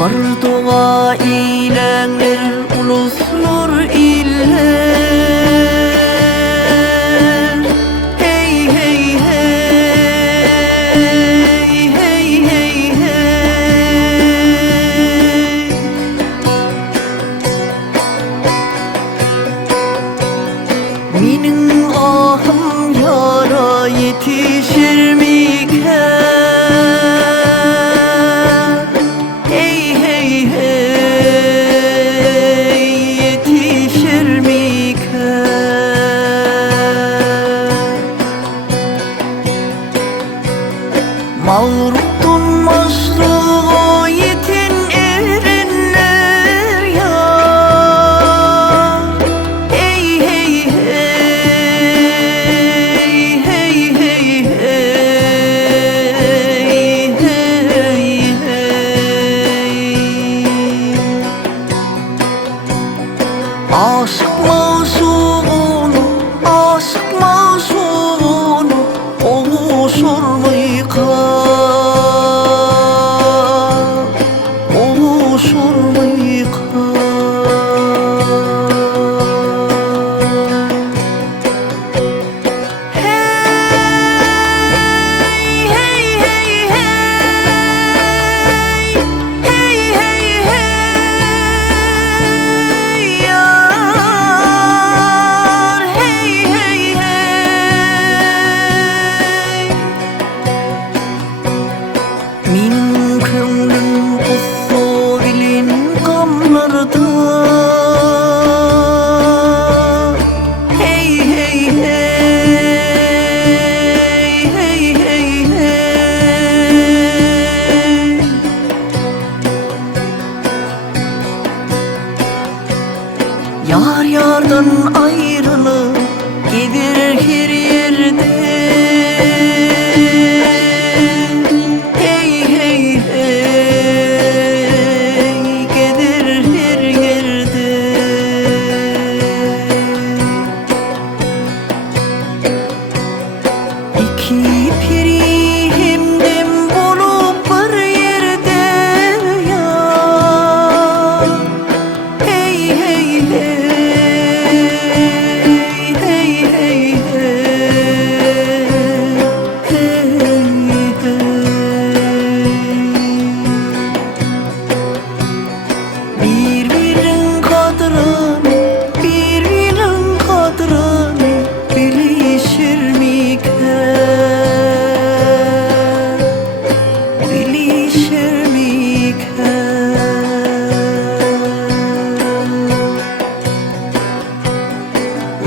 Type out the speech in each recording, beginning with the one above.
Bardoğa eylenir uluslar iller. Hey hey hey, hey hey hey. Minin ahım yara yetişir miken? Mağruptun maşruğu yetin erinler ya. Hey hey hey, hey hey hey, hey hey. Aşık mağşuğunu, aşık mağşuğunu oluşur mu yıkar? Min könglim kusso bilin kamlarda. Hey hey hey, hey hey hey. Yar yardan ayrılıp gider her yerde. İki piri hemdem bolup bir yerde ya. Hey hey hey, hey hey hey, hey hey. Birbirinin kadrını, birbirinin kadrını bilişir miken? Bilişir miken?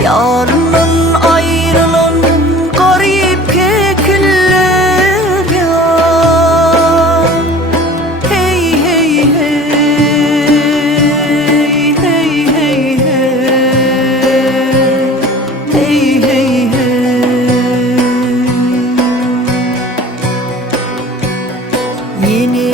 Yarından ayrılan garip kekiller ya. Hey hey hey, hey hey hey, hey hey hey. Yeni